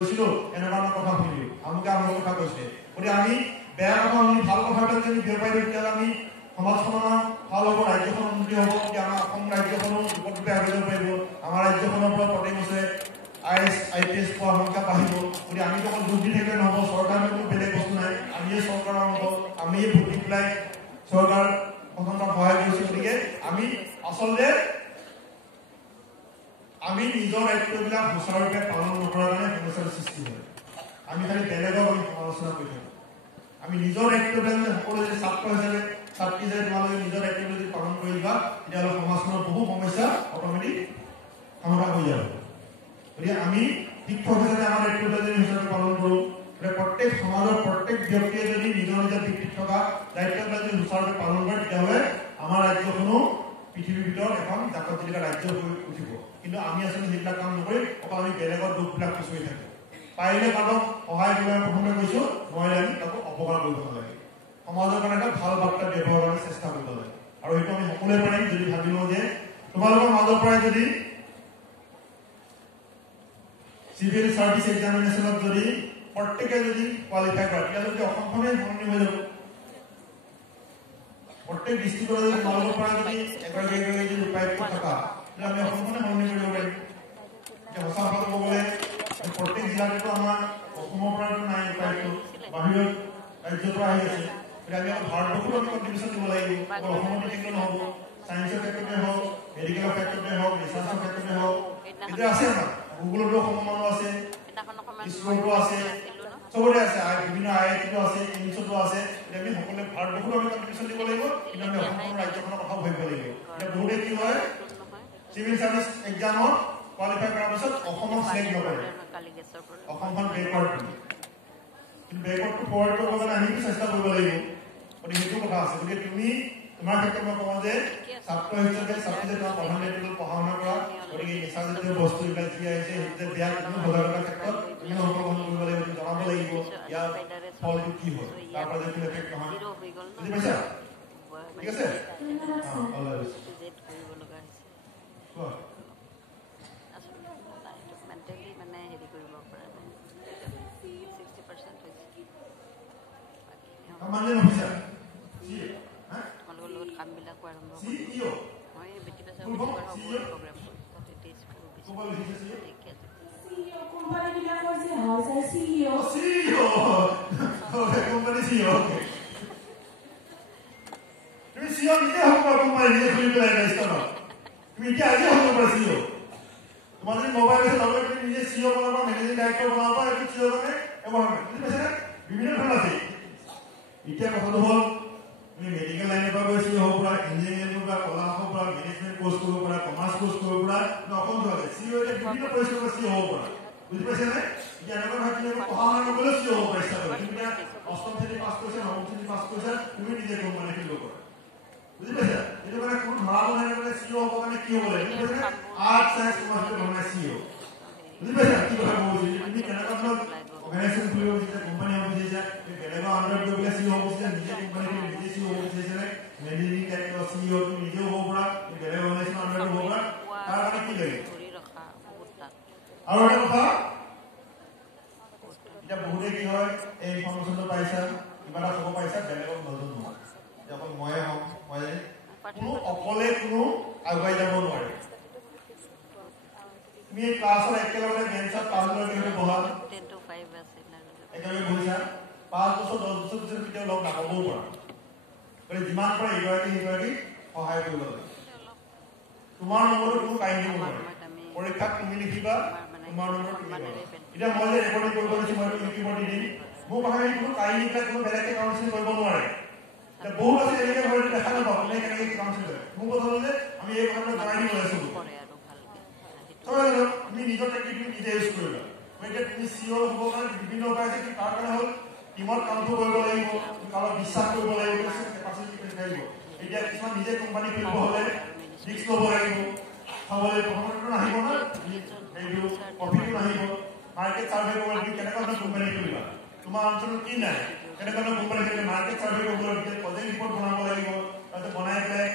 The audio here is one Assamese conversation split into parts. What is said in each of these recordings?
কৈছিলো এনেকুৱা কথা শুনিলো আমুকে আমুক কথা কৈছে গতিকে আমি বেয়া কথা শুনি ভাল কথাবিলাক যদি দিব পাৰিলো তেতিয়াহ'লে আমি সমাজখনৰ ভাল হ'ব ৰাজ্যখন উন্নতি হ'ব তেতিয়া আমাৰ অসম ৰাজ্যখনো বিপদৰূপে আগুৱাই যাব পাৰিব আমাৰ ৰাজ্যখনৰ পৰা প্ৰতি বছৰে IAS পোৱাৰ সংখ্যা বাঢ়িব গতিকে আমি অকল দুখ দি থাকিলে নহ'ব চৰকাৰৰ কোনো বেলেগ বস্তু নাই আমিয়ে চৰকাৰৰ অংশ আমিয়ে ভোট দি পেলাই চৰকাৰ গঠনত সহায় কৰিছোঁ গতিকে আমি আচলতে আমি নিজৰ দায়িত্ববিলাক সুচাৰুৰূপে পালন নকৰাৰ কাৰণে সমস্যাৰ সৃষ্টি হয় আমি খালি বেলেগক আমি সমালোচনা কৰি থাকোঁ আমি নিজৰ দায়িত্ববিলাক সকলো যদি ছাত্ৰ হিচাপে ছাত্ৰী হিচাপে তোমালোকে নিজৰ দায়িত্ববিলাক যদি পালন কৰি দিবা তেতিয়াহ'লে সমাজখনৰ বহু সমস্যা অট'মেটিক সমাধান হৈ যাব গতিকে আমি শিক্ষক হিচাপে আমাৰ দায়িত্ববিলাক যদি হিচাপে পালন কৰোঁ প্ৰত্যেক সমাজৰ প্ৰত্যেক ব্যক্তিয়ে যদি নিজৰ নিজৰ বৃত্তিত থকা দায়িত্ববিলাক যদি সুচাৰুৰূপে পালন কৰে তেতিয়াহ'লে আমাৰ ৰাজ্যখনো পৃথিৱীৰ ভিতৰত এখন জাকত জিলিকা ৰাজ্য হৈ উঠিব কিন্তু আমি আচলতে সেইবিলাক কাম নকৰি অকল আমি বেলেগৰ দুখবিলাক খুচৰি থাকোঁ পাৰিলে কাৰোবাক সহায় কৰিবলৈ প্ৰথমে কৈছোঁ নোৱাৰিলে আমি তাকো অপকাৰ কৰিব নালাগে সমাজৰ কাৰণে এটা ভাল বাৰ্তা ব্যৱহাৰ কৰাৰ চেষ্টা কৰিব লাগে আৰু সেইটো আমি সকলোৱে পাৰিম যদি ভাবি লওঁ যে তোমালোকৰ মাজৰ পৰাই যদি চিভিল চাৰ্ভিচ এক্সামিনেশ্যনত যদি প্ৰত্যেকে যদি কোৱালিফাই কৰে তেতিয়াহ'লে যদি অসমখনেই সলনি হৈ যাব প্ৰত্যেক ডিষ্ট্ৰিক্টৰ যদি তোমালোকৰ পৰা যদি এগৰাকী যদি উপায়ুক্ত থকা আমি অসমখনে সলনি কৰিব পাৰিম এতিয়া সঁচা কথা ক'ব গ'লে প্ৰত্যেক জিলাতো আমাৰ অসমৰ পৰা নাই উপায়ুক্ত বাহিৰৰ ৰাজ্যৰ পৰা আহি আছে গতিকে আমি ভাৰতবৰ্ষতো আমি কণ্ট্ৰিবিউশ্যন দিব লাগিব অকল অসমত থাকিলে নহ'ব ছায়েন্সৰ ক্ষেত্ৰতে হওক মেডিকেলৰ ক্ষেত্ৰতে হওক ৰিচাৰ্চৰ ক্ষেত্ৰতে হওক এতিয়া আছে আমাৰ গুগলতো অসমৰ মানুহ আছে ইছৰোতো আছে চবতে আছে বিভিন্ন IITতো আছে ইংলিছতো আছে আমি সকলোৱে ভাৰতবৰ্ষতো আমি কণ্ট্ৰিবিউশ্যন দিব লাগিব কিন্তু আমি অসমখনৰ ৰাজ্যখনৰ কথাও ভাবিব লাগিব এতিয়া বহুতে কি হয় চিভিল চাৰ্ভিচ এক্সামত কোৱালিফাই কৰাৰ পিছত অসমক চিলেক্ট নকৰে অসমখন বেকৱাৰ্ড কিন্তু বেকৱাৰ্ডটো ফৰৱাৰ্ড কৰিবৰ কাৰণে আমিতো চেষ্টা কৰিব লাগিব গতিকে সেইটো কথা আছে গতিকে তুমি তোমাৰ ক্ষেত্ৰত মই কওঁ যে ছাত্ৰ হিচাপে ছাত্ৰী যে তোমাৰ প্ৰধান দায়িত্বটো পঢ়া শুনা কৰা গতিকে নিচাজাতীয় বস্তু এইবিলাক যি আহিছে সেইটো বেয়া কোনো সজাগতাৰ ক্ষেত্ৰত তুমি অংশগ্ৰহণ কৰিব লাগিব তুমি জনাব লাগিব ইয়াৰ ফলটো কি হয় তাৰ পৰা যে কোনো এফেক্ট নহয় বুজি পাইছা ঠিক আছে Commander officer. CEO. এতিয়া কথাটো হ'ল তুমি মেডিকেল লাইনৰ পৰা গৈ চিও হ'ব পৰা ইঞ্জিনিয়াৰিং পৰা কলা হ'ব পৰা মেনেজমেণ্ট কোৰ্চ কৰিব পৰা কমাৰ্চ কোৰ্চ কৰিব পৰা অসম চলে চিও এতিয়া বিভিন্ন পৰিশ্ৰম কৰি চিও হ'ব পৰা বুজি পাইছেনে এতিয়া এনেকুৱা নহয় তুমি পঢ়া শুনা নকৰিলেও চিও হ'ব পাৰিছা তুমি এতিয়া অষ্টম শ্ৰেণী পাছ কৰিছা নৱম শ্ৰেণী পাছ কৰিছা তুমি নিজে কোম্পানী খুলিব পাৰা বুজি পাইছা এইটো মানে কোনো ধৰা বনাই মানে চিও হ'ব কাৰণে কি হ'ব লাগে বুজি পাইছা আৰ্ট চায়েন্স কমাৰ্চ ধৰণে চিও বুজি পাইছা কি কথা কৈছোঁ তুমি কেনেকুৱা ধৰণৰ অৰ্গেনাইজেশ্যন খুলিব বিচাৰিছা কোম্পানী হ'ব বিচাৰিছা বেলেগৰ আণ্ডাৰত গৈ পেলাই চিও হ'ব বিচাৰিছা নিজে কোম্পানী নিজে চিও হ'ব বিচাৰিছা মেনেজিং ডাইৰেক্টৰ চিও তুমি নিজেও হ'ব পৰা বেলেগ অৰ্গেনাইজেশ্যনৰ আণ্ডাৰত হ'ব পৰা তাৰ কাৰণে কি লাগে আৰু এটা কথা এতিয়া বহুতে কি হয় এই ইনফৰমেশ্যনটো পাইছা কিবা এটা খবৰ পাইছা বেলেগক নজনো যে অকল ময়ে হওক মই কোনো অকলে কোনো আগুৱাই যাব নোৱাৰে তুমি ক্লাছৰ একেলগে বেঞ্চত 5 মিনিট বহা একেলগে বহিছা 5 বছৰ 10 বছৰ পিছত কেতিয়াও লগ নাপাবও পাৰা গতিকে যিমান পাৰে ইগৰাকী সহায় কৰিব লাগে তোমাৰ নম্বৰটো কোনো কাঢ়ি দিব নোৱাৰে পৰীক্ষাত তুমি লিখিবা তোমাৰ নম্বৰ তুমি পাবা এতিয়া মই যে ৰেকৰ্ডিং কৰিব লৈছোঁ মই লিখিব দি দিম মোৰ কথা কোনো কাঢ়ি নিদিলে কোনো বেলেগে কাউন্সিলিং কৰিব নোৱাৰে এতিয়া বহুত আছে তেনেকৈ মই দেখা নাপাওঁ কোনে কেনেকৈ কাউন্সিল কৰে মোৰ কথা হ'ল যে আমি এই কথাটো জনাই দিব আছোঁ তুমি নিজৰ টেকনিক তুমি নিজে ইউজ কৰিবা গতিকে তুমি চিঅ' হ'বৰ কাৰণে বিভিন্ন উপায় আছে তাৰ কাৰণে হ'ল টিমত কামটো কৰিব লাগিব কাৰোবাক বিশ্বাস কৰিব লাগিব কেপাচিটি লাগিব এতিয়া কিছুমান নিজে কোম্পানী খুলিব হ'লে ৰিস্ক ল'ব লাগিব খাবলৈ প্ৰথমতেতো নাহিব ন এইটো প্ৰফিটো নাহিব মাৰ্কেট চাৰ্ভে কৰিব লাগিব কেনেকুৱা ধৰণৰ কোম্পানী খুলিবা তোমাৰ অঞ্চলত কি নাই কেনেকুৱা ধৰণৰ কোম্পানী খুলিলে মাৰ্কেট চাৰ্ভে কৰিব লাগিব প্ৰজেক্ট ৰিপৰ্ট বনাব লাগিব তাৰপিছত বনাই পেলাই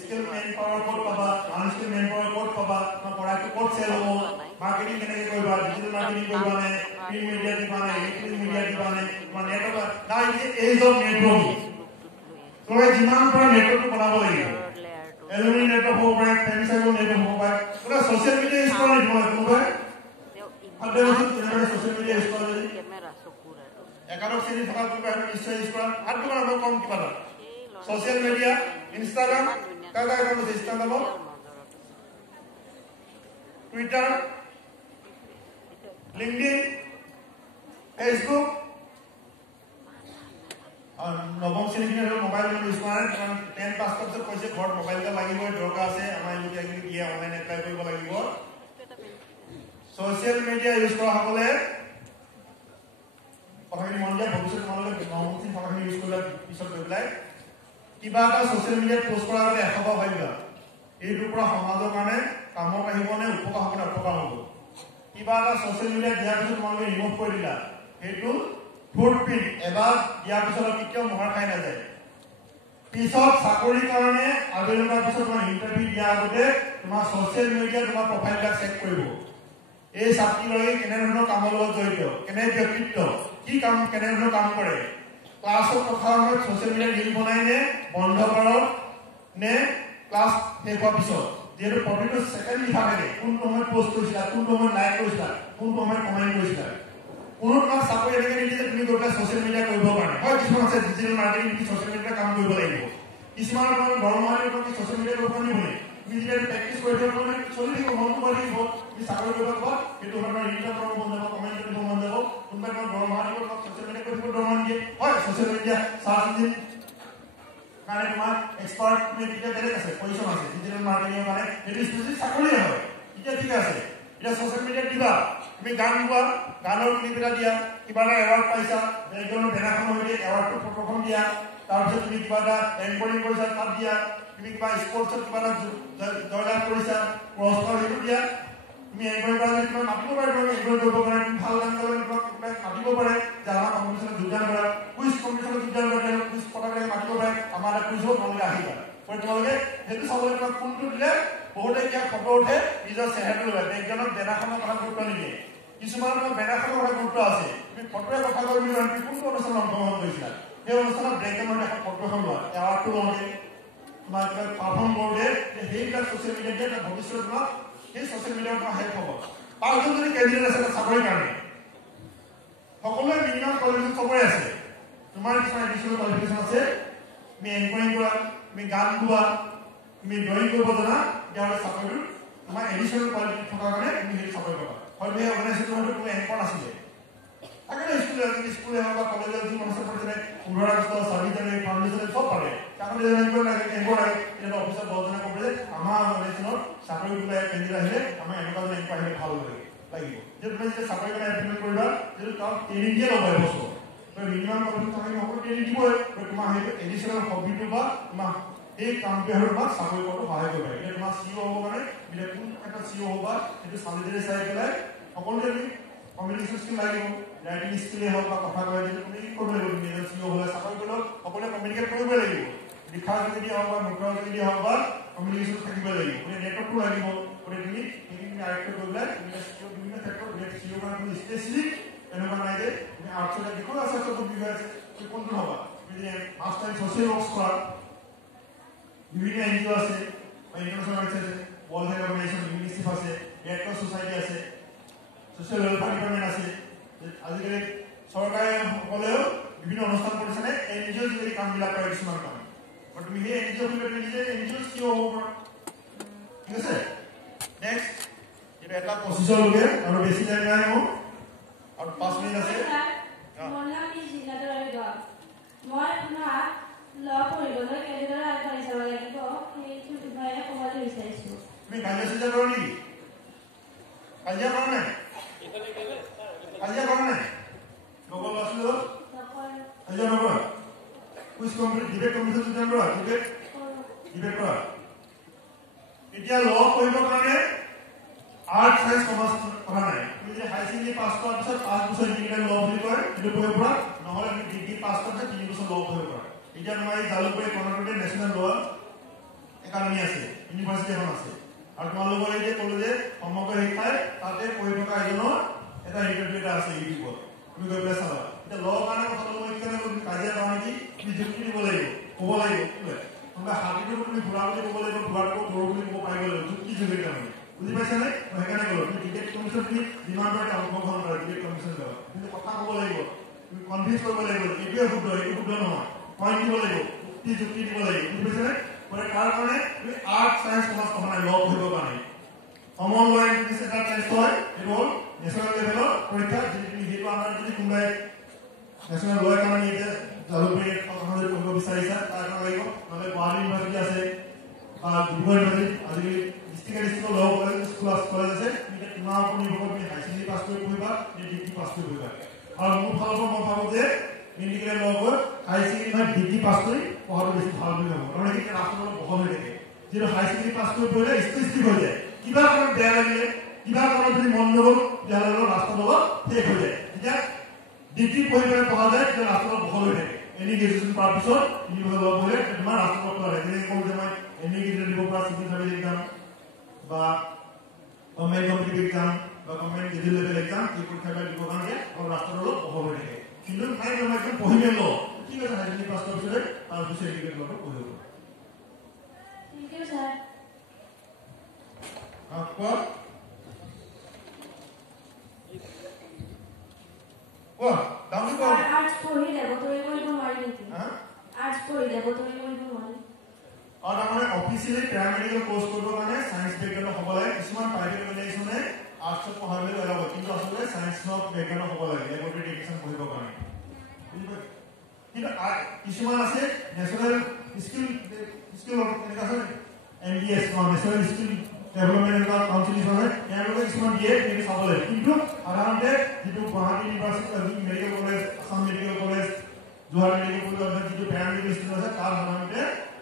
স্কিল মেন পাৱাৰ ক'ত পাবা নন স্কিল মেন পাৱাৰ ক'ত পাবা তোমাৰ প্ৰডাক্টটো ক'ত চেল হ'ব মাৰ্কেটিং কেনেকে কৰিবা ডিজিটাল মাৰ্কেটিং কৰিবা নে প্ৰিন্ট মিডিয়া দিবা নে ইলেক্ট্ৰনিক মিডিয়া দিবা নে তোমাৰ নেটৱৰ্ক নাই এজ অফ নেটৱৰ্কিং তোৰে যিমান পৰা নেটৱৰ্ক বনাব লাগিব এলুমিনি নেটৱৰ্ক হ'ব পাৰে ফেমিসাইবল নেটৱৰ্ক হ'ব পাৰে তোৰে সোশ্যাল মিডিয়া ইউজ কৰা দিব কোনোবাই আদে বস্তু তেনেকৈ সোশ্যাল মিডিয়া ইউজ কৰা যদি একাদশ শ্ৰেণী থকা কোনোবাই নিশ্চয় ইউজ কৰা আৰু তোমাৰ কম কিবা এটা সোশ্যাল মিডিয়া ইনষ্টাগ্ৰাম কাগা একাউণ্ট আছে ইনষ্টাগ্ৰাম টুইটাৰ লিংকডিন ফেসবুক और नवम श्रेणी के मोबाइल में यूज करे 10 पास तक से पैसे घर मोबाइल का লাগিব দৰকাৰ আছে আমাৰ ইউজ একনি দিয়ে অনলাইন এপ্লাই কৰিব লাগিব সোশ্যাল মিডিয়া ইউজ কৰা হলে পঢ়াই মন যায় ভৱিষ্যত মনলৈ নৱম শ্ৰেণী পঢ়াই ইউজ কৰিলে পিছত গৈ পেলাই কিবা এটা সোশ্যাল মিডিয়াত পোষ্ট কৰা হলে এখবা ভাবিবা এইটোৰ পৰা সমাজৰ কাৰণে কামত আহিব নে উপকাৰ হ'ব নে অপকাৰ হ'ব কিবা এটা সোশ্যাল মিডিয়াত দিয়াৰ পিছত তোমালোকে ৰিমুভ কৰি দিলা সেইটো ফুটপ্ৰিন্ট এবাৰ ইয়াৰ পিছত কেতিয়াও মহাৰ খাই নাযায় পিছত চাকৰিৰ কাৰণে আবেদন কৰাৰ পিছত তোমাৰ ইন্টাৰভিউ দিয়াৰ আগতে তোমাৰ সোশ্যাল মিডিয়া তোমাৰ প্ৰফাইলটা চেক কৰিব এই ছাত্ৰীলৈ কেনে ধৰণৰ কামৰ লগত জড়িত কেনে ব্যক্তিত্ব কি কাম কেনে ধৰণৰ কাম কৰে ক্লাছত কথা হয় সোশ্যাল মিডিয়া লিংক বনাই নে বন্ধ কৰক নে ক্লাছ শেষ হোৱাৰ পিছত যেহেতু প্ৰতিটো সেকেন্ড লিখা থাকে কোনটো সময় পোষ্ট কৰিছিলা কোনটো সময় লাইক কৰিছিলা কোনটো সময় কমেন্ট কৰিছিলা কোনো তোমাক চাকৰি এনেকে নিদিয়ে তুমি গৈ পেলাই সোশ্যাল মিডিয়া কৰিব কাৰণে হয় কিছুমান আছে ডিজিটেল মাৰ্কেটিং কি সোশ্যাল মিডিয়া কাম কৰিব লাগিব কিছুমান তোমাৰ দৰমহাৰে তোমাক সোশ্যাল মিডিয়া কৰিব নিবনে তুমি যেতিয়া প্ৰেক্টিচ কৰি থাকিব মানে চলি থাকিব মনটো কৰি থাকিব তুমি চাকৰি কৰিব ক'বা সেইটো তোমাৰ ইনকাম কৰিব মন যাব কমেন্ট কৰিব মন যাব কোনোবাই তোমাৰ দৰমহা দিব তোমাক সোশ্যাল মিডিয়া কৰিব দৰমহা দিয়ে হয় সোশ্যাল মিডিয়া সাৰ্চ ইঞ্জিন কাৰণে তোমাৰ এক্সপাৰ্ট তুমি এতিয়া বেলেগ আছে পজিশন আছে ডিজিটেল মাৰ্কেটিং কাৰণে সেইটো স্পেচিফিক চাকৰি হয় এতিয়া ঠিক আছে এটা সোশ্যাল মিডিয়া দিবা তুমি গান গোৱা গানৰ ক্লিপ এটা দিয়া কিবা এটা এৱাৰ্ড পাইছা একজনৰ বেনাখন হৈ এৱাৰ্ডটো ফটোখন দিয়া তাৰপিছত তুমি কিবা এটা এনকৰিং কৰিছা তাত দিয়া তুমি কিবা স্পৰ্টছত কিবা এটা জয়লাভ কৰিছা পুৰস্কাৰ সেইটো দিয়া তুমি এনকৰিং কৰা কিবা মাতিব পাৰে তুমি এনকৰিং কৰিব পাৰে তুমি ভাল গান গালে তোমাক মাতিব পাৰে যে আমাৰ কম্পিটিশ্যনত যোগদান কৰা কুইজ কম্পিটিশ্যনত যোগদান কৰা কুইজ পতাকাৰে মাতিব পাৰে আমাৰ এটা কুইজ হ'ব তোমালোকে আহিবা তোমালোকে সেইটো চাবলৈ তোমাক কোনটো দিলে বহুতে এতিয়া ফটো উঠে নিজৰ চেহেৰাটো লয় একজনক বেনাখনৰ কথা গুৰুত্ব নিদিয়ে কিছুমানৰ বেনাখনৰ কথা গুৰুত্ব আছে তুমি ফটোৰে কথা কৈ বুলি তুমি কোনটো অনুষ্ঠানত অংশগ্ৰহণ কৰিছিলা সেই অনুষ্ঠানত ব্ৰেকগ্ৰাউণ্ডত এখন ফটো এখন লোৱা এৱাৰ্ডটো লওঁতে তোমাৰ কিবা পাৰফৰ্ম কৰোঁতে সেইবিলাক ছ'চিয়েল মিডিয়াত দিয়া ভৱিষ্যত তোমাক সেই ছ'চিয়েল মিডিয়াৰ পৰা হেল্প হ'ব পাঁচজন যদি কেণ্ডিডেট আছে চাকৰিৰ কাৰণে সকলোৱে মিনিমাম কোৱালিফিকেশ্যন চবৰে আছে তোমাৰ কিছুমান এডিশ্যনেল কোৱালিফিকেশ্যন আছে তুমি এনকৰিং কৰা তুমি গান গোৱা তুমি ড্ৰয়িং কৰিব জানা তেতিয়াহ'লে চাকৰিটো তোমাৰ এডিশ্যনেল কোৱালিটি থকাৰ কাৰণে তুমি সেইটো চাকৰি পাবা হয়তো সেই অৰ্গেনাইজেশ্যনটো হয়তো কোনো এংকৰ নাছিলে তাকে স্কুলে হওক বা কলেজত যি অনুষ্ঠান কৰিছিলে 15 আগষ্ট 26 জানুৱাৰী ফাউণ্ডেশ্যনে চব পাৰে কাৰণ এংকৰ লাগে এতিয়া অফিচত 10 জনে ক'ব যে আমাৰ অৰ্গেনাইজেশ্যনত চাকৰি ওলাই কেন্দ্ৰ আহিলে আমাৰ এনেকুৱা যে এংকৰ আহিলে ভাল লাগিব যে তুমি যেতিয়া চাকৰি কাৰণে এপ্লাই কৰিবা যিটো তাক ট্ৰেইনিং দিয়ে ল'ব এবছৰ মিনিমাম কোৱালিফিকেশ্যন থাকে সকলো ট্ৰেইনিং দিবই তোমাৰ সেইটো এডিশ্যনেল হবিটো বা তোমাৰ এই কামটো আৰু তোমাক চাকৰি কৰাটো সহায় কৰিব পাৰে এতিয়া তোমাৰ চিঅ' হ'ব কাৰণে এতিয়া কোন এটা চিঅ' হ'বা সেইটো চালিজাৰি চাই পেলাই সকলোৱে তুমি কমিউনিকেশ্যন স্কিল লাগিব ৰাইটিং স্কিলেই হওক বা কথা কয় যদি তুমি কৰিব লাগিব তুমি এজন চিঅ' হ'লে চাকৰি কৰিলেও সকলোৱে কমিউনিকেট কৰিবই লাগিব লিখাৰ যোগেদি হওক বা মুখৰ যোগেদি হওক বা কমিউনিকেশ্যন থাকিবই লাগিব গতিকে নেটৱৰ্কটো লাগিব গতিকে তুমি সেইখিনি আয়ত্ব কৰি পেলাই তুমি বিভিন্ন ক্ষেত্ৰত চিঅ' কাৰণে তুমি স্পেচিফিক এনেকুৱা নাই যে তুমি আৰ্টছৰ যিকোনো আছে চব বিষয় আছে তুমি কোনটো হ'বা তুমি যে মাষ্টাৰ ইন ছ'চিয়েল ৱৰ্কছ কৰা বিভিন্ন এনজিঅ' আছে ইণ্টাৰনেশ্যনেল ৰাইটছ আছে ৱৰ্ল্ড হেল্থ অৰ্গেনাইজেশ্যন ইউনিচেফ আছে ৰেড ক্ৰছ ছ'চাইটি আছে ছ'চিয়েল ৱেলফেয়াৰ ডিপাৰ্টমেণ্ট আছে আজিকালি চৰকাৰে সকলেও বিভিন্ন অনুষ্ঠান প্ৰতিষ্ঠানে এনজিঅ' যোগেদি কামবিলাক কৰে কিছুমান কাম আৰু তুমি সেই এনজিঅ' বুলি নিজে এনজিঅ' কিয় হ'ব পাৰা ঠিক আছে নেক্সট এটা এটা পঁচিছলৈকে আৰু বেছি টাইম নাই মোৰ আৰু 5 মিনিট আছে মই আপোনাক ল পঢ়িবলৈ কেনেদৰে আগবাঢ়ি যাব লাগিব সেইটো বিষয়ে ক'বলৈ বিচাৰিছোঁ তুমি কাজিয়া চিজিয়া কৰা নেকি কাজিয়া কৰা নাই নগল আছিলো কাজিয়া নকৰা কুইজ কম্পিটিশ্যন ডিবেট কম্পিটিশ্যন যোগদান কৰা ডিবেট কৰা এতিয়া ল পঢ়িবৰ কাৰণে আৰ্ট সায়েন্স কমাৰ্চ কথা নাই তুমি যে হাই ছেকেণ্ডাৰী পাছ কৰাৰ পিছত 5 বছৰ ইঞ্জিনিয়াৰিং ল বুলি কয় সেইটো পঢ়িব পৰা নহ'লে তুমি ডিগ্ৰী পাছ কৰাৰ 3 বছৰ ল পঢ়িব পৰা এতিয়া তোমাৰ এই জালুকবাৰী কৰ্ণাটকতে নেশ্যনেল ল একাডেমি আছে ইউনিভাৰ্চিটি এখন আছে আৰু তোমালোকৰ এই যে ক'লো যে সমগ্ৰ শিক্ষাই তাতে পঢ়ি থকা এজনৰ এটা ইণ্টাৰভিউ এটা আছে ইউটিউবত তুমি গৈ পেলাই চাবা এতিয়া ল কাৰণে কথাটো মই কিয় তুমি কাজিয়া কৰা নেকি তুমি যুক্তি দিব লাগিব ক'ব লাগিব বোলে তোমাক হাতীটো তুমি ঘূৰা বুলি ক'ব লাগিব ঘূৰাটো গৰু বুলি ক'ব পাৰিব লাগিব যুক্তি যোগে তাৰমানে বুজি পাইছানে মই সেইকাৰণে ক'লো তুমি ডিবেট কমিশ্যন তুমি যিমান পাৰে অংশগ্ৰহণ কৰা ডিবেট কমিশ্যন কৰা কিন্তু কথা ক'ব লাগিব তুমি কনভিন্স কৰিব লাগিব এইটোৱে শুদ্ধ এইটো শুদ্ধ নহয় পইণ্ট দিব লাগিব যুক্তি দিব লাগিব বুজি পাইছানে মানে তাৰ কাৰণে তুমি আৰ্ট সায়েন্স সমাজ সমানে ল পঢ়িব কাৰণে কমন ল ইংলিছ এটা টেষ্ট হয় এইটো হ'ল নেশ্যনেল লেভেলৰ পৰীক্ষা যিটো আমাৰ যদি কোনোবাই নেশ্যনেল ল কাৰণে এতিয়া জালুকবাৰী সমাজত পঢ়িব বিচাৰিছা তাৰ কাৰণে লাগিব নহ'লে গুৱাহাটী ইউনিভাৰ্চিটি আছে বা ডিব্ৰুগড় ইউনিভাৰ্চিটি আজিকালি ডিষ্ট্ৰিক্ট ল কলেজ আছে তুমি তোমাৰ ওপৰত নিৰ্ভৰ কৰি হাই ছেকেণ্ডেৰী পাছ কৰি পঢ়িবা নে ডিগ্ৰী পাছ কৰি পঢ়িবা আৰু মোৰ ফালৰ পৰা মই ভাবোঁ যে ইণ্ডিকেল লগৰ হাই ছেকেণ্ডেৰী ডিগ্ৰী পাছ কৰি পঢ়াটো বেছি ভাল বুলি ভাবোঁ কাৰণ এতিয়া ৰাষ্ট্ৰৰ বহল হৈ থাকে যিটো হাই ছেকেণ্ডেৰী পাছ কৰি পঢ়িলে ষ্টেটিষ্টিক হৈ যায় কিবা কাৰণত বেয়া লাগিলে কিবা কাৰণত যদি মন নগ'ল তেতিয়াহ'লে ৰাষ্ট্ৰৰ লগত শেষ হৈ যায় এতিয়া ডিগ্ৰী পঢ়ি পেলাই পঢ়া যায় তেতিয়া ৰাষ্ট্ৰৰ বহল হৈ থাকে এনি গ্ৰেজুৱেশ্যন কৰাৰ পিছত ইউনিভাৰ্চিটি লগ হ'লে তোমাৰ ৰাষ্ট্ৰৰ লগত পঢ়া যেনেকৈ ক'লো যে মই এনি গ্ৰেজুৱেট দিব পৰা চিভিল চাৰ্ভিচ এক্সাম বা গভৰ্ণমেণ্ট কম্পিটিটিভ এক্সাম বা গভৰ্ণমেণ্ট গ্ৰেজুৱেট লেভেল এক্সাম এই পৰীক্ষাবিলাক দিবৰ কাৰণে ৰাষ্ট্ৰৰ লগত বহল হৈ থাকে কিন্তু নাই মই একদম পঢ়িলে ল ঠিক আছে হাই ছেকেণ্ডেৰী পাছ কৰাৰ পিছতে তাৰপিছত এডুকেট লগত পঢ়িব Thank you, sir. কোৱা কোৱা দামটো কোৱা আৰ্টছ পঢ়ি লেবৰেটৰী কৰিব নোৱাৰি নেকি আৰ্টছ পঢ়ি লেবৰেটৰী কৰিব নোৱাৰি আৰু তাৰমানে অফিচিয়েলি পেৰামেডিকেল কোৰ্চ কৰিবৰ কাৰণে ছায়েন্স বেকগ্ৰাউণ্ড হ'ব লাগে কিছুমান প্ৰাইভেট অৰ্গেনাইজেশ্যনে আৰ্টছত পঢ়াবলৈ এলাও কৰে কিন্তু আচলতে ছায়েন্সৰ বেকগ্ৰাউণ্ড হ'ব লাগে লেবৰেটৰী টেকনিচিয়ান পঢ়িবৰ কাৰণে কিন্তু কিছুমান আছে নেশ্যনেল স্কিল এনেকুৱা আছে MDS national skill development council হয় তেওঁলোকে কিছুমান দিয়ে তেনেকৈ চাব লাগে কিন্তু সাধাৰণতে যিটো Guwahati university medical college Assam medical college Jorhat medical কলেজত যিটো পেৰামেডিকেল ষ্টুডেণ্ট আছে তাত সাধাৰণতে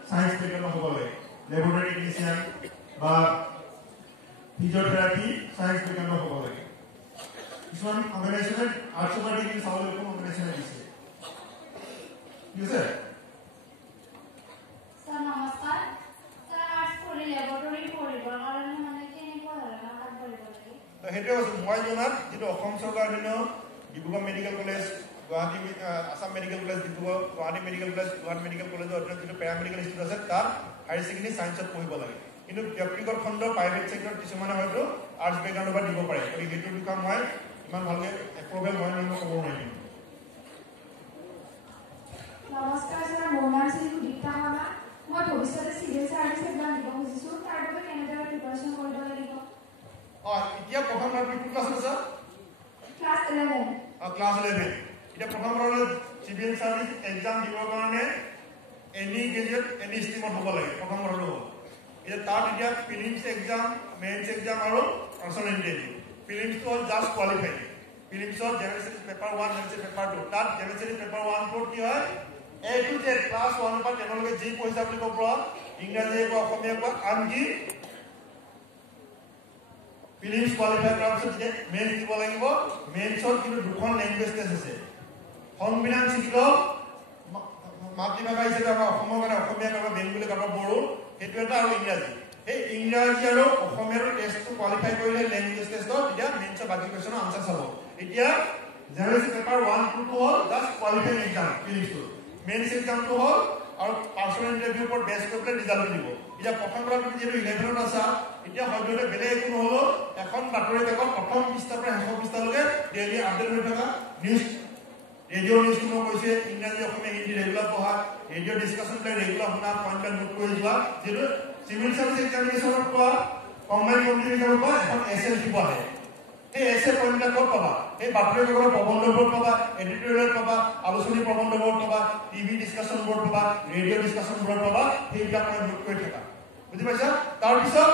ছায়েন্স বেকগ্ৰাউণ্ড হ'ব লাগে লেবৰেটৰী টেকনিচিয়ান বা ফিজিঅ'থেৰাপি ছায়েন্স বেকগ্ৰাউণ্ড হ'ব লাগে কিছুমান অৰ্গেনাইজেশ্যনে আৰ্টছৰ পৰা ডিগ্ৰী চাবলৈ কোনো অৰ্গেনাইজেশ্যনে দিছে ঠিক আছে স্যাৰ নমস্কাৰ স্যাৰ আৰ্টছ পঢ়ি লেবৰেটৰী পঢ়িবৰ কাৰণে মানে কেনেকুৱা ধৰণৰ আগবাঢ়িব লাগে সেইটোৱে কৈছোঁ মই জনাত যিটো অসম চৰকাৰৰ অধীনত Dibrugarh medical college Guwahati Assam medical college Dibrugarh Guwahati medical college Guwahati medical কলেজৰ অধীনত যিটো পেৰামেডিকেল ইনষ্টিটিউট আছে তাত হায়াৰ ছেকেণ্ডেৰী ছায়েন্সত পঢ়িব লাগে কিন্তু ব্যক্তিগত খণ্ড প্ৰাইভেট ছেক্টৰত কিছুমানে হয়তো আৰ্টছ বেকগ্ৰাউণ্ডৰ পৰা দিব পাৰে গতিকে সেইটোৰ বিষয়ে মই ইমান ভালকৈ এপ্ৰুভেল মই ক'ব নোৱাৰিম নমস্কাৰ স্যাৰ মোৰ নাম শ্ৰী সুদীপ্তা শৰ্মা মই ভৱিষ্যতে চিভিল চাৰ্ভিচ এক্সাম দিব খুজিছোঁ তাৰ বাবে কেনেদৰে প্ৰিপাৰেশ্যন কৰিব লাগিব এতিয়া প্ৰথম কোন ক্লাছত আছা ক্লাছ 11 ক্লাছ 11 এতিয়া প্ৰথম চিভিল চাৰ্ভিচ এক্সাম দিবৰ কাৰণে এনি গ্ৰেজুৱেট এনি ষ্ট্ৰীমত হ'ব লাগে প্ৰথম কথাটো হ'ল এতিয়া তাত এতিয়া প্ৰিলিমছ এক্সাম মেইনছ এক্সাম আৰু পাৰ্চনেল ইণ্টাৰভিউ প্ৰিলিমছটো হ'ল জাষ্ট কোৱালিফাইড প্ৰিলিমছত general studies paper 1 general studies paper 2 তাত জেনেৰেল ষ্টাডিজ পেপাৰ 1 টোত কি হয় A to Z ক্লাছ 1 পৰা 10 লৈকে যি পঢ়িছা বুলি ক'ব পৰা ইংৰাজী বা অসমীয়া বা আনকি প্ৰিলিমছ কোৱালিফাই কৰাৰ পিছত যে মেইনছ দিব লাগিব মেইনছত কিন্তু দুখন লেংগুৱেজ টেষ্ট আছে সংবিধান শিকিল মাতৃভাষা হিচাপে আমাৰ অসমৰ কাৰণে অসমীয়া কাৰোবাৰ বেংগলী কাৰোবাৰ বড়ো সেইটো এটা আৰু ইংৰাজী সেই ইংৰাজী আৰু অসমীয়াৰ টেষ্টটো কোৱালিফাই কৰিলে লেংগুৱেজ টেষ্টত তেতিয়া মেইনছৰ বাকী কুৱেশ্যনৰ আনচাৰ চাব এতিয়া জেনেৰেল পেপাৰ 1 2 হ'ল জাষ্ট কোৱালিফাইং এক্সাম প্ৰিলিমছটো মেইনছ এক্সামটো হ'ল আৰু পাৰ্চনেল ইণ্টাৰভিউৰ ওপৰত বেছ কৰি পেলাই ৰিজাল্ট দিব এতিয়া প্ৰথম পৰা তুমি যিহেতু 11ত আছা এতিয়া হয়তো বেলেগ একো নহ'লেও এখন বাতৰি কাকত প্ৰথম পৃষ্ঠাৰ পৰা শেষৰ পৃষ্ঠালৈকে ডেইলি আপডেট হৈ থকা নিউজ ৰেডিঅ' নিউজ মই কৈছে ইংৰাজী অসমীয়া হিন্দী ৰেগুলাৰ পঢ়া ৰেডিঅ' ডিছকাশ্যনবিলাক ৰেগুলাৰ শুনা পইণ্টবিলাক নোট কৰি যোৱা যিহেতু চিভিল চাৰ্ভিচ এক্সামিনেশ্যনৰ পৰা কম্বাইন কম্পিটিশ্যনৰ পৰা এখন এছএল দিব আহে এই এছএ পইণ্টবিলাক ক'ত পাবা এই বাতৰি কাকতৰ প্ৰবন্ধবোৰ পাবা এডিটৰিয়েল পাবা আলোচনী প্ৰবন্ধবোৰ পাবা টিভি ডিছকাশ্যন বোৰ্ড পাবা ৰেডিঅ' ডিছকাশ্যন বোৰ্ড পাবা সেইবিলাক মই নোট কৰি থাকা বুজি পাইছা তাৰপিছত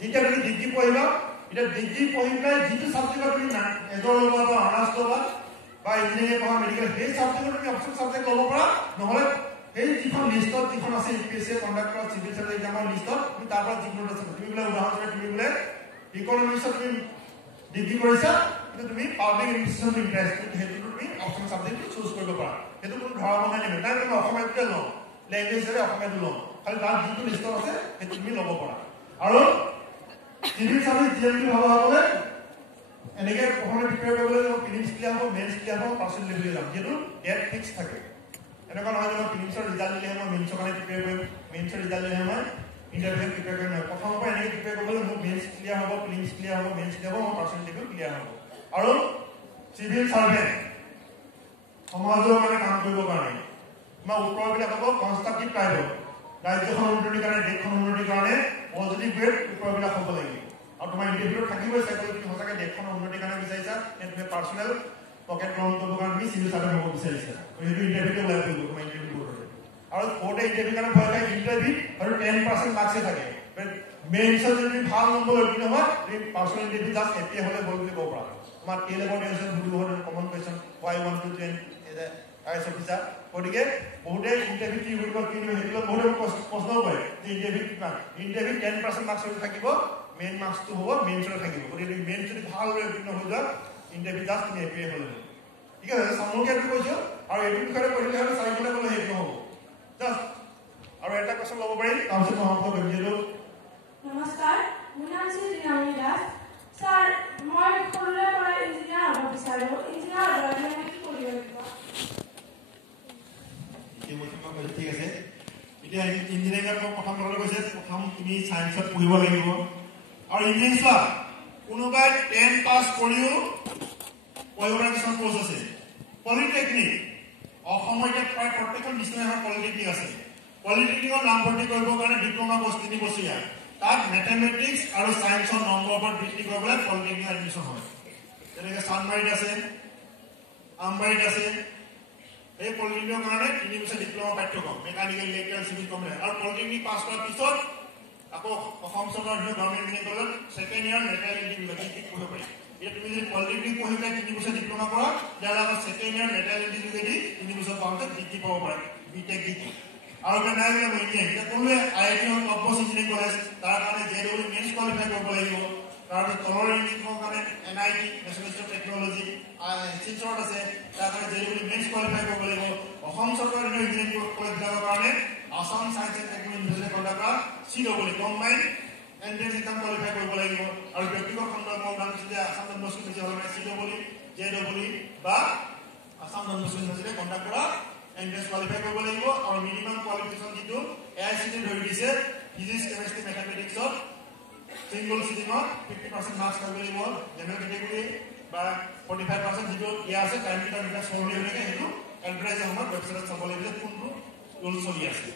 যেতিয়া তুমি ডিগ্ৰী পঢ়িবা এতিয়া ডিগ্ৰী পঢ়ি পেলাই যিটো ছাবজেক্টত তুমি এজৰ ল'বা বা অনাৰ্ছ ল'বা বা ইঞ্জিনিয়াৰিং পঢ়া মেডিকেল সেই ছাবজেক্টত তুমি অপশ্যন ছাবজেক্ট ল'ব পাৰা নহ'লে সেই যিখন লিষ্টত যিখন আছে UPSC কণ্ডাক্ট কৰা চিভিল চাৰ্ভিচ এক্সামৰ লিষ্টত তুমি তাৰ পৰা যিকোনো আছে তুমি বোলে উদাহৰণস্বৰূপে তুমি বোলে ইকনমিক্সত তুমি ডিগ্ৰী কৰিছা কিন্তু তুমি পাব্লিক এডমিনিষ্ট্ৰেশ্যন ইণ্টাৰেষ্ট সেইটো তুমি অপশ্যন ছাবজেক্টটো চুজ কৰিব পাৰা সেইটো কোনো ধৰা বনাই নিবে নাই তুমি অসমীয়াটোকে লওঁ লেংগুৱেজ হিচাপে অসমীয়াটো লওঁ খালি তাৰ যিটো লিষ্টত আছে সেইটো তুমি ল'ব পাৰা আৰু সিভিল সাৰ্ভিস জিএমপি ভাবা হলে এনেকে প্ৰথমে প্ৰিপেয়াৰ কৰিবলৈ প্ৰিলিমছ ক্লিয়াৰ হ'ব মেইনছ ক্লিয়াৰ হ'ব পাৰ্চেণ্ট লেভেল যাম যেটো ডেট ফিক্স থাকে এনেকুৱা নহয় যে মই প্ৰিলিমছৰ ৰিজাল্ট দিলে মই মেইনছৰ কাৰণে প্ৰিপেয়াৰ কৰিম মেইনছৰ ৰিজাল্ট দিলে মই ইণ্টাৰভিউ প্ৰিপেয়াৰ কৰিম নহয় প্ৰথমৰ পৰা এনেকে প্ৰিপেয়াৰ কৰিবলৈ মোৰ মেইনছ ক্লিয়াৰ হ'ব প্ৰিলিমছ ক্লিয়াৰ হ'ব মেইনছ ক্লিয়াৰ হ'ব মোৰ পাৰ্চেণ্ট লেভেল ক্লিয়াৰ হ'ব আৰু চিভিল সাৰ্ভেণ্ট সমাজৰ কাৰণে কাম কৰিবৰ কাৰণে তোমাৰ উত্তৰবিলাক হ'ব কনষ্ট্ৰাকটিভ টাইপৰ ৰাজ্যখন উন্নতিৰ কাৰণে দেশখন উন্নতিৰ কাৰণে পজিটিভ ৱেত উত্তৰবিলাক হ'ব লাগিব আৰু তোমাৰ ইণ্টাৰভিউত থাকিবই চাগে তুমি সঁচাকৈ দেশখনৰ উন্নতিৰ কাৰণে বিচাৰিছা নে তুমি পাৰ্চনেল পকেট গ্ৰহণ কৰিবৰ কাৰণে তুমি চিভিল সাৰ্ভেণ্ট হ'ব বিচাৰিছা সেইটো ইণ্টাৰভিউতে ওলাই কৰিব তোমাৰ ইণ্টাৰভিউ বৰ্ডতে আৰু ফ'ৰ্থে ইণ্টাৰভিউ কাৰণে ভয় থাকে ইণ্টাৰভিউ আৰু 10% মাৰ্কছে থাকে মেইনছত যদি ভাল নম্বৰ উত্তীৰ্ণ হোৱা তুমি পাৰ্চনেল ইণ্টাৰভিউ জাষ্ট এপিএ হ'লে হ'ল বুলি ক'ব পাৰা তোমাৰ কে লেভেল টেনশ্যন সুধিব common question why want to join IAS officer গতিকে বহুতে ইণ্টাৰভিউ কি কৰিব কি নহয় সেইটো বহুতে প্ৰশ্ন কৰে যে ইণ্টাৰভিউ কিমান ইণ্টাৰভিউ 10% মাৰ্কছ থাকিব মেইন মাৰ্কছটো হ'ব মেইনছত থাকিব গতিকে মেইন যদি ভালদৰে উত্তীৰ্ণ হৈ যোৱা ইণ্টাৰভিউ জাষ্ট তুমি এপিএ হ'লে ঠিক আছে সামগ্ৰীটো কৈছোঁ আৰু এইটো বিষয়ে পঢ়িলে হ'লে চাৰিফালে গ'লে সেইটো নহ'ব জাষ্ট আৰু এটা কুৱেশ্যন ল'ব পাৰিম তাৰপিছত সমাপ্ত কৰিম যিহেতু নমস্কাৰ মোৰ নাম শ্ৰী ৰীনামণি দাস ছাৰ মই সৰুৰে পৰা ইঞ্জিনিয়াৰ হ'ব বিচাৰোঁ ইঞ্জিনিয়াৰ হ'বলৈ কি কৰিব লাগিব ঠিক আছে এতিয়া ইঞ্জিনিয়াৰিঙত মই প্ৰথম কথাটো কৈছে প্ৰথম তুমি চায়েন্সত পঢ়িব লাগিব আৰু ইঞ্জিনিয়াৰিং চোৱা কোনোবাই 10 পাছ কৰিও পঢ়িব পৰা কিছুমান কোৰ্চ আছে পলিটেকনিক অসমৰ এতিয়া প্ৰায় প্ৰত্যেকখন বিশ্ববিদ্যালয়ত পলিটেকনিক আছে পলিটেকনিকৰ নামভৰ্তি কৰিবৰ কাৰণে ডিপ্ল'মা কোৰ্চ 3 বছৰীয়া তাত মেথমেটিক্স আৰু সায়েন্সৰ নম্বৰ ওপৰত ভিত্তি কৰি পেলাই পলিটেকনিক এডমিশ্যন হয় যেনেকৈ চানমাৰীত আছে আমবাৰীত আছে এই পলিটেকনিকৰ কাৰণে 3 বছৰ ডিপ্ল'মা পাঠ্যক্ৰম মেকানিকেল ইলেক্ট্ৰিকেল চিভিল কমাৰ্চ আৰু পলিটেকনিক পাছ কৰাৰ পিছত আকৌ অসম চৰকাৰৰ গভৰ্ণমেণ্ট ইঞ্জিনিয়াৰিং কলেজত ছেকেণ্ড ইয়াৰ মেটেৰিয়েল ইঞ্জিনিয়াৰিং পঢ়িব পাৰি এতিয়া তুমি যদি পলিটেকনিক পঢ়ি পেলাই 3 বছৰ ডিপ্ল'মা কৰা তেতিয়াহ'লে আকৌ ছেকেণ্ড ইয়াৰ মেটেৰিয়েল ইঞ্জিনিয়াৰিং 3 বছৰ পাওঁতে ডিগ্ৰী পাব পাৰে বিটেক ডিগ্ৰী আৰু এটা নাই বোলে ইঞ্জিনিয়াৰিং এতিয়া কোনোৱে IIT টপমষ্ট ইঞ্জিনিয়াৰিং কলেজ তাৰ কাৰণে JEE মেইনছ কোৱালিফাই কৰিব লাগিব তাৰপিছত তলৰ ইঞ্জিনিয়াৰিঙৰ কাৰণে NIT national institute of technology শিলচৰত আছে তাৰ কাৰণে JEE মেইনছ কোৱালিফাই কৰিব লাগিব অসম চৰকাৰৰ ইঞ্জিনিয়াৰিং কলেজবিলাকৰ কাৰণে Assam science and technology university Kolkata CEE combine entrance exam qualify কৰিব লাগিব আৰু ব্যক্তিগত খণ্ডৰ মই উদাহৰণ দিছোঁ যে আসাম ইউনিভাৰ্চিটি হ'লে CEE JEE বা আসাম ইউনিভাৰ্চিটিয়ে কণ্ডাক্ট কৰা এন্ট্ৰেন্স কোৱালিফাই কৰিব লাগিব আৰু মিনিমাম কোৱালিফিকেশ্যন যিটো AICTE ধৰি দিছে ফিজিক্স কেমেষ্ট্ৰি মেথমেটিক্সত সিংগল সিটিঙত 50% মাৰ্কছ পাব লাগিব জেনেৰেল কেটেগৰী বা 45% যিটো দিয়া আছে টাইম কিটা মিটাৰ সৰলি হৈ থাকে সেইটো এডভাৰটাইজ আমাৰ ৱেবছাইটত চাব লাগিব কোনটো ৰুল চলি আছে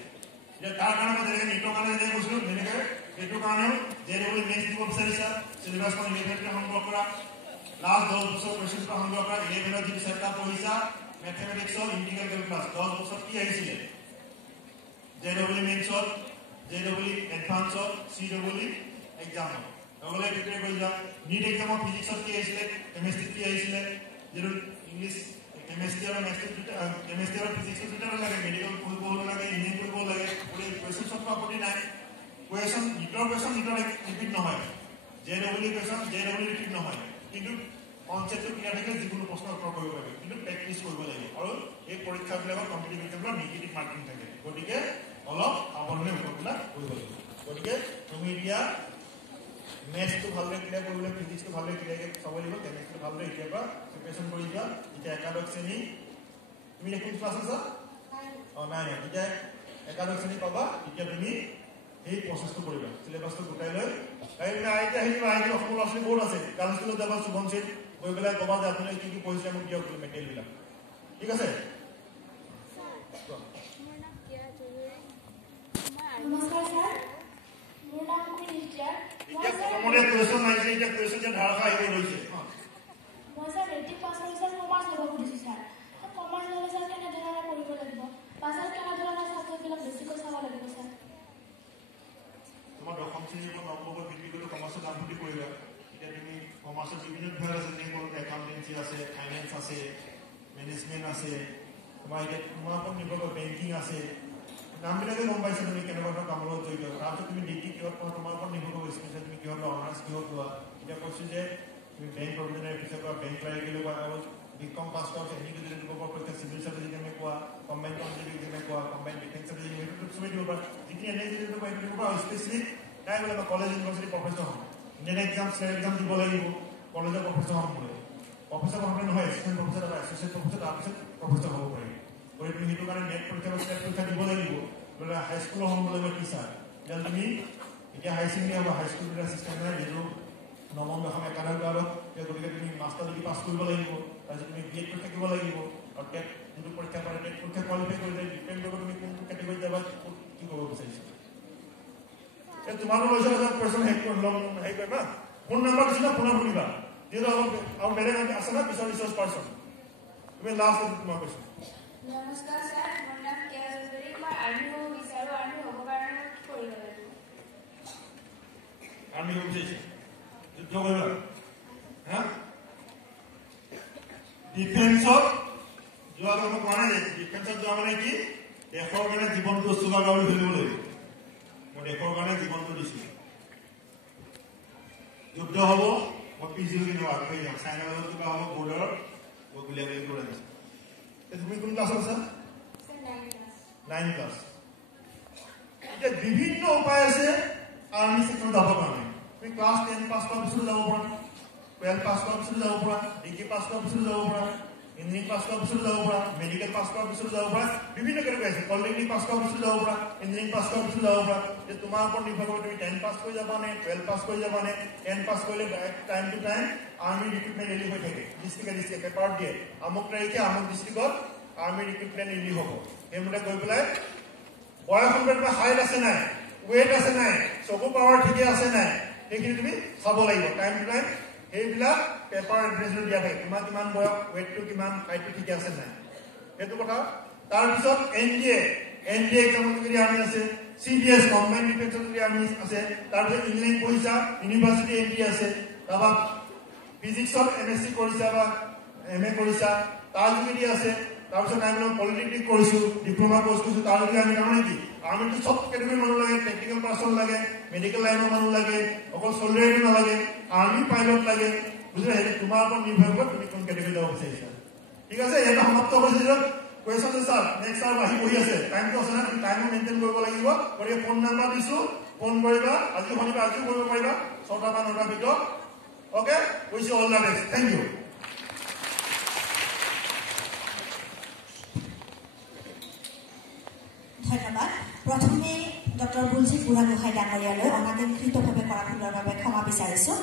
যে তাৰ কাৰণে মই যেনেকৈ নিটৰ কাৰণে যেনেকৈ কৈছিলোঁ যেনেকৈ এইটো কাৰণেও JEE মেইনছ দিব বিচাৰিছা চিলেবাছখন 11তে সংগ্ৰহ কৰা লাষ্ট 10 বছৰ কুৱেশ্যনটো সংগ্ৰহ কৰা 11ত যিটো চেপ্টাৰ পঢ়িছা মেথমেটিক্সৰ ইন্টিগ্ৰেল কেলকুলাছ 10 বছৰ কি আহিছিলে JEE মেইনছত JEE এডভান্সত CEE এক্সাম নহ'লে প্ৰিপেয়াৰ কৰি যোৱা নীট এক্সামৰ ফিজিক্সত কি আহিছিলে কেমেষ্ট্ৰি কি আহিছিলে যিটো ইংলিছ কেমেষ্ট্ৰি আৰু কেমেষ্ট্ৰি আৰু ফিজিক্সত দুটা লাগে মেডিকেল পঢ়িব লাগে ইঞ্জিনিয়াৰিং পঢ়িব লাগে গোটেই কুৱেশ্যন চব আপত্তি নাই কুৱেশ্যন নিটৰ ৰিপিট নহয় JEE কুৱেশ্যন JEE ৰিপিট নহয় কিন্তু কনচেপ্টটো ক্লিয়াৰ থাকিলে যিকোনো প্ৰশ্ন উত্তৰ কৰিব পাৰিব কিন্তু প্ৰেক্টিছ কৰিব লাগিব আৰু এই পৰীক্ষাবিলাকত কম্পিটিটিভ এক্সামত নিগেটিভ মাৰ্কিং থাকে গতিকে অলপ সাৱধানে উত্তৰবিলাক কৰিব লাগিব গতিকে তুমি এতিয়া মেথছটো ভালদৰে ক্লিয়াৰ কৰিবলৈ ফিজিক্সটো ভালদৰে ক্লিয়াৰকৈ চাব লাগিব কেমেষ্ট্ৰিটো ভালদৰে এতিয়াৰ পৰা প্ৰিপেৰেশ্যন কৰি যোৱা এতিয়া একাদশ শ্ৰেণী তুমি কোন ক্লাছ আছা নাই তেতিয়া একাদশ শ্ৰেণী পাবা এতিয়া তুমি এই প্ৰচেছটো কৰিবা চিলেবাছটো গোটাই লৈ আইটি অসমৰ ল'ৰা ছোৱালী বহুত আছে গাৰ্লছ স্কুলত যাবা শুভমশ্ৰী গৈ পেলাই ক'বা যে আপোনালোকে কি কি পঢ়িছে মোক দিয়ক মেটেৰিয়েলবিলাক ঠিক আছে নমস্কাৰ ছাৰ মোৰ নাম কুইনিষ্টিয়া এতিয়া প্ৰথমতে কুৱেশ্যন আহিছে এতিয়া কুৱেশ্যন যে ধাৰণা আহিব লৈছে মই ছাৰ মেট্ৰিক পাছ কৰিছে কমাৰ্চ ল'ব খুজিছোঁ ছাৰ কমাৰ্চ ল'লে ছাৰ কেনেধৰণে পঢ়িব লাগিব বা ছাৰ কেনেধৰণে ছাবজেক্টবিলাক বেছিকৈ চাব লাগিব ছাৰ তোমাৰ দশম শ্ৰেণীৰ পৰা নৱমৰ ভিত্তি কৰি কমাৰ্চত নামভৰ্তি কৰিবা এতিয়া তুমি কমাৰ্চত বিভিন্ন বিভাগ আছে যেনেকৈ একাউণ্টেঞ্চি আছে ফাইনেন্স আছে মেনেজমেণ্ট আছে তোমাৰ এতিয়া তোমাৰ ওপৰত নিৰ্ভৰ কৰে বেংকিং আছে নামবিলাকে গম পাইছা তুমি কেনেকুৱা ধৰণৰ কামৰ লগত জড়িত তাৰপিছত তুমি ডিগ্ৰী কিহত পঢ়া তোমাৰ ওপৰত নিৰ্ভৰ কৰিব স্পেচিয়েল তুমি কিহত অনাৰ্ছ কিহত লোৱা এতিয়া কৈছোঁ যে তুমি বেংক প্ৰভিজনাৰী অফিচাৰ কৰা বেংক ক্লাৰিকেলো কৰা আৰু বিকম পাছ কৰা টেকনিকেল যদি দিব পৰা পৰীক্ষা চিভিল চাৰ্ভিচ এক্সামে কোৱা কম্বাইন কম্পিটিটিভ এক্সামে কোৱা কম্বাইন ডিফেন্স চাৰ্ভিচ সেইটো চবেই দিব পাৰা যিখিনি এনে যদি দিব পাৰা সেইটো দিব পাৰা স্পেচিয়েলি নাই বোলে মই কলেজ ইউনিভাৰ্চিটি প্ৰফেচৰ হ'ম নেট এক্সাম স্লেট এক্সাম দিব লাগিব কলেজৰ প্ৰফেছৰ হ'ম বুলি প্ৰফেছৰ হ'লে নহয় এছিষ্টেণ্ট প্ৰফেছৰ বা এছ'চিয়েট প্ৰফেছৰ তাৰপিছত প্ৰফেছৰ হ'ব পাৰিব গতিকে তুমি সেইটো কাৰণে নেট পৰীক্ষা বা স্লেট পৰীক্ষা দিব লাগিব বোলে হাইস্কুলৰ হ'ম বুলি টিচাৰ এতিয়া তুমি এতিয়া হাই ছেকেণ্ডেৰী হ'ব হাইস্কুল চিষ্টেম নাই যিটো নৱম দশম একাদশ দ্বাদশ গতিকে তুমি মাষ্টাৰ ডিগ্ৰী পাছ কৰিব লাগিব তাৰপিছত তুমি বি এড পৰীক্ষা দিব লাগিব আৰু টেট যিটো পৰীক্ষা কৰে টেট পৰীক্ষা কোৱালিফাই কৰিলে ডিপেণ্ড কৰিব তুমি কোনটো কেটেগৰীত যাবা কি কৰিব বিচাৰিছা তোমালোকৰ লৈছে কুৱেশ্যন হেৰি কৰিবা ফোন নাম্বাৰ দিছিলা ফোনত শুনিবা যিহেতু আৰু বেলেগ আছে না পিছৰ ৰিচাৰ্চ পাৰ্চন তুমি লাষ্ট তোমাৰ কৈছা নমস্কাৰ ছাৰ মোৰ নাম কে হাজৰি মই আৰ্মি হ'ব বিচাৰোঁ আৰ্মি হ'ব কাৰণে কি কৰিব লাগিব আৰ্মি হ'ব বিচাৰিছে যুদ্ধ কৰিবা হা ডিফেন্সত যোৱা কথা কোৱা নাই ডিফেন্সত যোৱা মানে কি দেশৰ কাৰণে জীৱনটো উৎসৰ্গা কৰি ধৰিব লাগিব মই দেশৰ কাৰণে জীৱনটো দিছোঁ যুদ্ধ হ'ব মই পিছলৈ কিন্তু আগবাঢ়ি যাম চাইনাৰ লগত কিবা হ'ব বৰ্ডাৰত মই গুলীয়াগুলী কৰি দিছোঁ তুমি কোন ক্লাছত আছা 9 ক্লাছ এতিয়া বিভিন্ন উপায় আছে আৰ্মি চেক্টৰত যাব কাৰণে তুমি ক্লাছ 10 পাছ কৰাৰ পিছত যাব পাৰা 12 পাছ কৰাৰ পিছত যাব পাৰা ডিগ্ৰী পাছ কৰাৰ পিছত যাব পাৰা ইঞ্জিনিয়াৰিং পাছ কৰাৰ পিছত যাব পাৰা মেডিকেল পাছ কৰাৰ পিছত যাব পাৰা বিভিন্ন কেটেগৰী আছে পলিটেকনিক পাছ কৰাৰ পিছত যাব পাৰা ইঞ্জিনিয়াৰিং পাছ কৰাৰ পিছত যাব পাৰা যে তোমাৰ ওপৰত নিৰ্ভৰ কৰিব তুমি 10 পাছ কৰি যাবা নে 12 পাছ কৰি যাবা নে 10 পাছ কৰিলে time to time army recruitment rally হৈ থাকে ডিষ্ট্ৰিক্টে পেপাৰ দিয়ে আমুক তাৰিখে আমুক ডিষ্ট্ৰিক্টত আৰ্মি ৰিক্ৰুটমেণ্ট ৰেলি হ'ব সেইমতে গৈ পেলাই বয়স সম্পৰ্কে হাইট আছে নাই ৱেট আছে নাই চকু পাৱাৰ ঠিকে আছে নাই সেইখিনি তুমি চাব লাগিব টাইম টু টাইম সেইবিলাক পেপাৰ এড্ৰেছটো দিয়া থাকে তোমাৰ কিমান বয়স ৱেটটো কিমান হাইটটো ঠিকে আছে নাই সেইটো কথা তাৰপিছত এনডিএ এক্সামৰ যদি আৰ্মি আছে CBS গভৰ্ণমেণ্ট ডিফেন্সৰ যদি আৰ্মি আছে তাৰপিছত ইঞ্জিনিয়াৰিং পঢ়িছা ইউনিভাৰ্চিটি এনডি আছে তাৰপৰা ফিজিক্সত MSc কৰিছা বা MA কৰিছা তাৰ যদি আছে তাৰপিছত আমি পলিটেকনিক কৰিছোঁ ডিপ্ল'মা কোৰ্চ কৰিছোঁ তাৰ যদি আমি তাৰমানে কি আৰ্মিটো চব কেটেগৰী মানুহ লাগে টেকনিকেল পাৰ্চন লাগে মেডিকেল লাইনৰ মানুহ লাগে অকল চল্ডাৰটো নালাগে আৰ্মি পাইলট লাগে বুজিলা সেইটো তোমাৰ ওপৰত নিৰ্ভৰ কৰিব তুমি কোন কেটেগৰী যাব বিচাৰিছা ঠিক আছে এটা সমাপ্ত কৰিছে যে কুৱেশ্যন ছাৰ নেক্সট ছাৰ আহি বহি আছে টাইমটো আছে না টাইমো মেইনটেইন কৰিব লাগিব গতিকে ফোন নাম্বাৰ দিছোঁ ফোন কৰিবা আজি শনিবাৰ আজিও কৰিব পাৰিবা 6টা বা 9টাৰ ভিতৰত okay wish you all the best thank you ধন্যবাদ প্ৰথমে ডক্টৰ বুলজিৎ বুঢ়াগোহাঁই ডাঙৰীয়ালৈ অনাকাংক্ষিতভাৱে কৰা ভুলৰ বাবে ক্ষমা বিচাৰিছোঁ